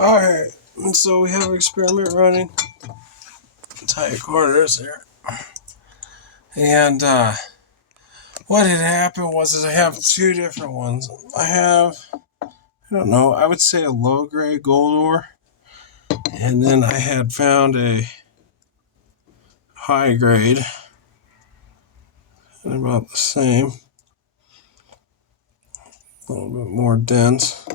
Alright, so we have an experiment running. Tight quarters here. And what had happened was I have two different ones. I don't know, I would say a low grade gold ore. And then I had found a high grade. And about the same. A little bit more dense.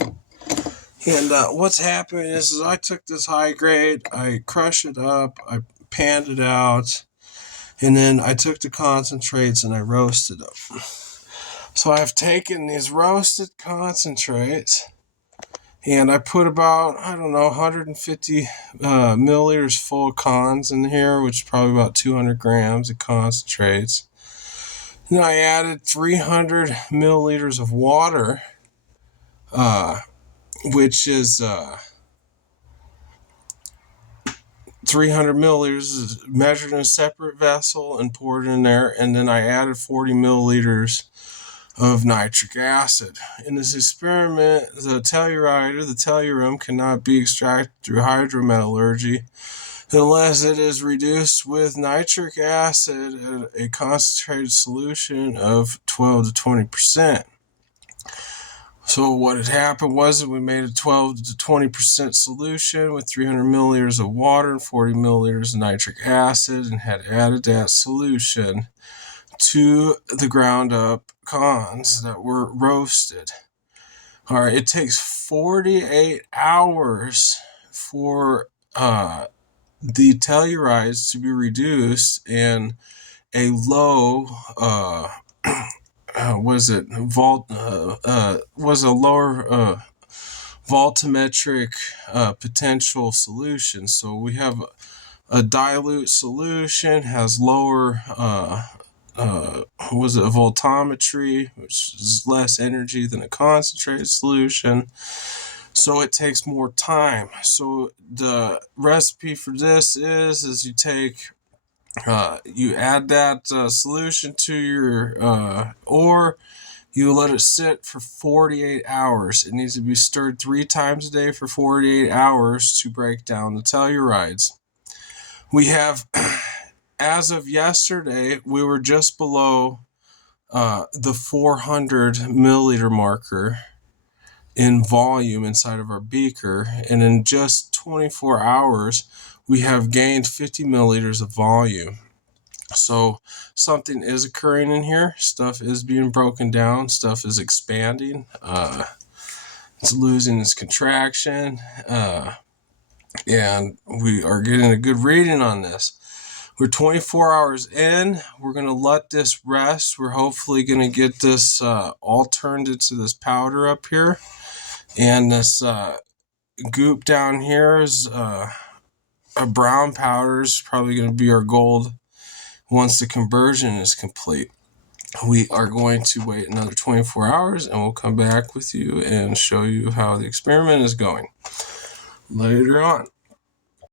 And what's happening is I took this high grade, I crushed it up, I panned it out, and then I took the concentrates and I roasted them. So I've taken these roasted concentrates and I put about, 150 milliliters full of cons in here, which is probably about 200 grams of concentrates. Then I added 300 milliliters of water, which is 300 milliliters is measured in a separate vessel and poured in there. And then I added 40 milliliters of nitric acid. In this experiment, the telluride or the tellurium cannot be extracted through hydrometallurgy unless it is reduced with nitric acid at a concentrated solution of 12 to 20%. So what had happened was that we made a 12 to 20% solution with 300 milliliters of water and 40 milliliters of nitric acid and had added that solution to the ground up cons that were roasted. All right, it takes 48 hours for the tellurides to be reduced and a low was a lower voltammetric potential solution. So we have a dilute solution has lower voltammetry, which is less energy than a concentrated solution. So it takes more time. So the recipe for this is you take you add that solution to your ore. You let it sit for 48 hours. It needs to be stirred 3 times a day for 48 hours to break down the tellurides. We have, as of yesterday, we were just below the 400 milliliter marker in volume inside of our beaker. And in just 24 hours, we have gained 50 milliliters of volume. So something is occurring in here. Stuff is being broken down. Stuff is expanding. It's losing its contraction. And we are getting a good reading on this. We're 24 hours in. We're going to let this rest. We're hopefully going to get this all turned into this powder up here. And this goop down here is a brown powder. Is probably going to be our gold once the conversion is complete. We are going to wait another 24 hours and we'll come back with you and show you how the experiment is going later on.